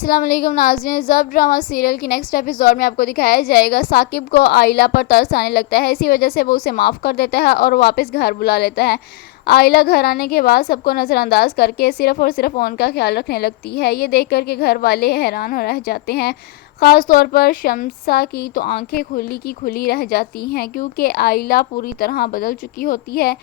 السلام علیکم ناظرین، ضبط ڈرامہ سیریل کی نیکسٹ ایپیسوڈ میں آپ کو دکھایا جائے گا ثاقب کو عائلہ پر ترس آنے لگتا ہے۔ اسی وجہ سے وہ اسے معاف کر دیتا ہے اور واپس گھر بلا لیتا ہے۔ عائلہ گھر آنے کے بعد سب کو نظر انداز کر کے صرف اور صرف اون کا خیال رکھنے لگتی ہے۔ یہ دیکھ کر کے گھر والے حیران رہ جاتے ہیں، خاص طور پر شمسا کی تو آنکھیں کھلی کی کھلی رہ جاتی ہیں، کیونکہ عائلہ پوری طرح بدل چکی ہوتی ہے۔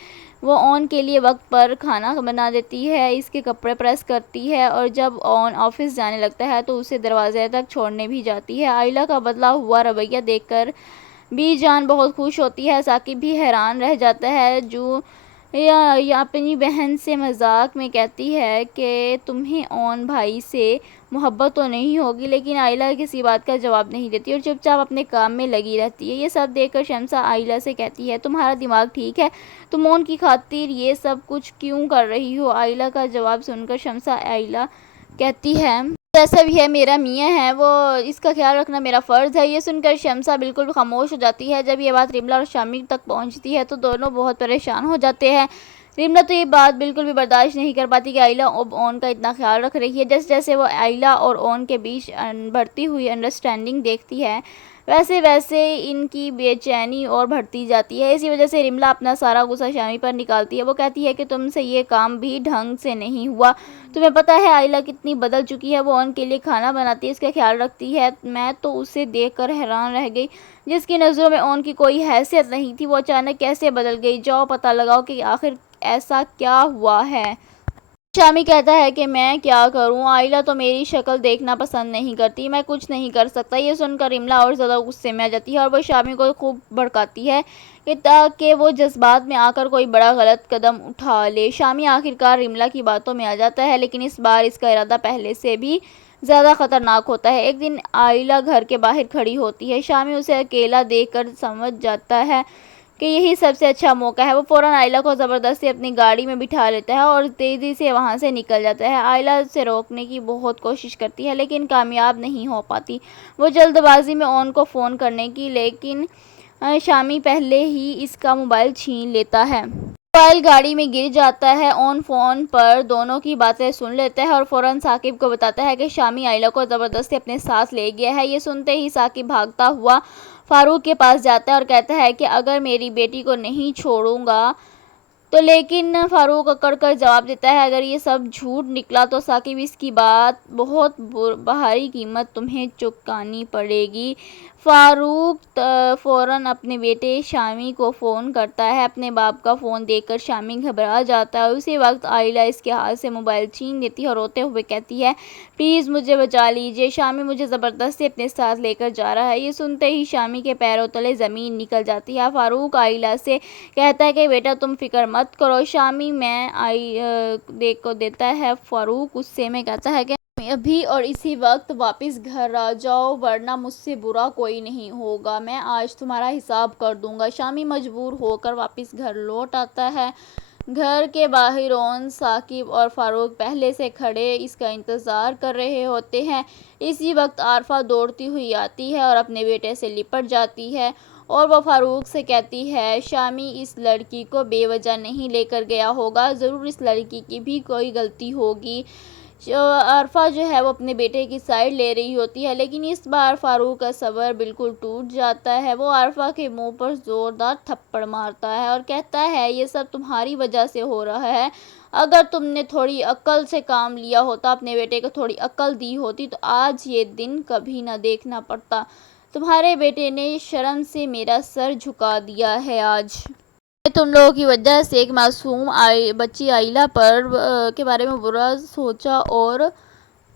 وہ اون کے لیے وقت پر کھانا بنا دیتی ہے، اس کے کپڑے پریس کرتی ہے اور جب اون آفس جانے لگتا ہے تو اسے دروازے تک چھوڑنے بھی جاتی ہے۔ عائلہ کا بدلا ہوا رویہ دیکھ کر بی جان بہت خوش ہوتی ہے۔ ثاقب بھی حیران رہ جاتا ہے، جو اپنی بہن سے مذاق میں کہتی ہے کہ تمہیں اون بھائی سے محبت تو نہیں ہوگی، لیکن عائلہ کسی بات کا جواب نہیں دیتی اور چپ چاپ اپنے کام میں لگی رہتی ہے۔ یہ سب دیکھ کر شمسا عائلہ سے کہتی ہے، تمہارا دماغ ٹھیک ہے؟ تم اون کی خاطر یہ سب کچھ کیوں کر رہی ہو؟ عائلہ کا جواب سن کر شمسا عائلہ کہتی ہے، جیسا بھی ہے میرا میاں ہے، وہ اس کا خیال رکھنا میرا فرض ہے۔ یہ سن کر شمسا بالکل خاموش ہو جاتی ہے۔ جب یہ بات رملا اور شامی تک پہنچتی ہے تو دونوں بہت پریشان ہو جاتے ہیں۔ رملا تو یہ بات بالکل بھی برداشت نہیں کر پاتی کہ عائلہ اب اون کا اتنا خیال رکھ رہی ہے۔ جیسے جیسے وہ عائلہ اور اون کے بیچ بڑھتی ہوئی انڈرسٹینڈنگ دیکھتی ہے، ویسے ویسے ان کی بے چینی اور بڑھتی جاتی ہے۔ اسی وجہ سے رملا اپنا سارا غصہ شامی پر نکالتی ہے۔ وہ کہتی ہے کہ تم سے یہ کام بھی ڈھنگ سے نہیں ہوا۔ تمہیں پتہ ہے عائلہ کتنی بدل چکی ہے؟ وہ اون کے لیے کھانا بناتی ہے، اس کا خیال رکھتی ہے۔ میں تو اسے دیکھ کر حیران رہ گئی، جس کی نظروں میں اون کی کوئی حیثیت نہیں تھی، وہ اچانک کیسے بدل گئی؟ جاؤ پتہ لگاؤ کہ آخر ایسا کیا ہوا ہے۔ شامی کہتا ہے کہ میں کیا کروں، عائلہ تو میری شکل دیکھنا پسند نہیں کرتی، میں کچھ نہیں کر سکتا۔ یہ سن کر رملا اور زیادہ غصے میں آ جاتی ہے اور وہ شامی کو خوب بھڑکاتی ہے تاکہ وہ جذبات میں آ کر کوئی بڑا غلط قدم اٹھا لے۔ شامی آخرکار رملا کی باتوں میں آ جاتا ہے، لیکن اس بار اس کا ارادہ پہلے سے بھی زیادہ خطرناک ہوتا ہے۔ ایک دن عائلہ گھر کے باہر کھڑی ہوتی ہے، شامی اسے اکیلا دیکھ کر سمجھ جاتا ہے کہ یہی سب سے اچھا موقع ہے۔ وہ فوراً عائلہ کو زبردستی اپنی گاڑی میں بٹھا لیتا ہے اور تیزی سے وہاں سے نکل جاتا ہے۔ عائلہ اسے روکنے کی بہت کوشش کرتی ہے، لیکن کامیاب نہیں ہو پاتی۔ وہ جلد بازی میں اون کو فون کرنے کی، لیکن شامی پہلے ہی اس کا موبائل چھین لیتا ہے۔ موبائل گاڑی میں گر جاتا ہے۔ اون فون پر دونوں کی باتیں سن لیتا ہے اور فوراً ثاقب کو بتاتا ہے کہ شامی عائلہ کو زبردستی اپنے ساتھ لے گیا ہے۔ یہ سنتے ہی ثاقب بھاگتا ہوا فاروق کے پاس جاتا ہے اور کہتا ہے کہ اگر میری بیٹی کو نہیں چھوڑوں گا تو، لیکن فاروق اکڑ کر جواب دیتا ہے، اگر یہ سب جھوٹ نکلا تو ثاقب اس کی بہت بھاری قیمت تمہیں چکانی پڑے گی۔ فاروق فوراً اپنے بیٹے شامی کو فون کرتا ہے۔ اپنے باپ کا فون دیکھ کر شامی گھبرا جاتا ہے۔ اسی وقت عائلہ اس کے ہاتھ سے موبائل چھین لیتی ہے اور روتے ہوئے کہتی ہے، پلیز مجھے بچا لیجیے، شامی مجھے زبردستی اپنے ساتھ لے کر جا رہا ہے۔ یہ سنتے ہی شامی کے پیروں تلے زمین نکل جاتی ہے۔ فاروق عائلہ سے کہتا ہے کہ بیٹا تم فکر مت کرو، شامی میں کو دیتا ہے۔ فاروق غصے میں کہتا ہے کہ ابھی اور اسی وقت واپس گھر آ جاؤ، ورنہ مجھ سے برا کوئی نہیں ہوگا، میں آج تمہارا حساب کر دوں گا۔ شامی مجبور ہو کر واپس گھر لوٹ آتا ہے۔ گھر کے باہر اون، ثاقب اور فاروق پہلے سے کھڑے اس کا انتظار کر رہے ہوتے ہیں۔ اسی وقت عارفہ دوڑتی ہوئی آتی ہے اور اپنے بیٹے سے لپٹ جاتی ہے اور وہ فاروق سے کہتی ہے، شامی اس لڑکی کو بے وجہ نہیں لے کر گیا ہوگا، ضرور اس لڑکی کی بھی کوئی غلطی ہوگی۔ عارفہ جو ہے وہ اپنے بیٹے کی سائیڈ لے رہی ہوتی ہے، لیکن اس بار فاروق کا صبر بالکل ٹوٹ جاتا ہے۔ وہ عارفہ کے منہ پر زوردار تھپڑ مارتا ہے اور کہتا ہے، یہ سب تمہاری وجہ سے ہو رہا ہے، اگر تم نے تھوڑی عقل سے کام لیا ہوتا، اپنے بیٹے کو تھوڑی عقل دی ہوتی تو آج یہ دن کبھی نہ دیکھنا پڑتا۔ تمہارے بیٹے نے شرم سے میرا سر جھکا دیا ہے آج۔ تم لوگوں کی وجہ سے ایک معصوم بچی عائلہ کے بارے میں برا سوچا اور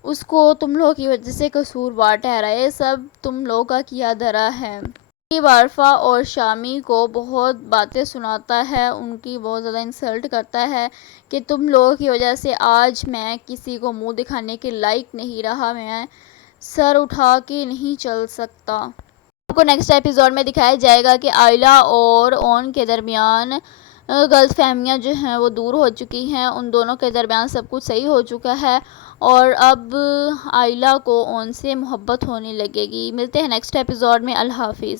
اس کو تم لوگوں کی وجہ سے قصوروار ٹھہرایا، یہ سب تم لوگوں کا کیا دھرا ہے۔ عارفہ اور شامی کو بہت باتیں سناتا ہے، ان کی بہت زیادہ انسلٹ کرتا ہے کہ تم لوگوں کی وجہ سے آج میں کسی کو منہ دکھانے کے لائق نہیں رہا، میں سر اٹھا کے نہیں چل سکتا۔ آپ کو نیکسٹ ایپیسوڈ میں دکھایا جائے گا کہ عائلہ اور اون کے درمیان غلط فہمیاں جو ہیں وہ دور ہو چکی ہیں، ان دونوں کے درمیان سب کچھ صحیح ہو چکا ہے اور اب عائلہ کو اون سے محبت ہونے لگے گی۔ ملتے ہیں نیکسٹ ایپیسوڈ میں، اللہ حافظ۔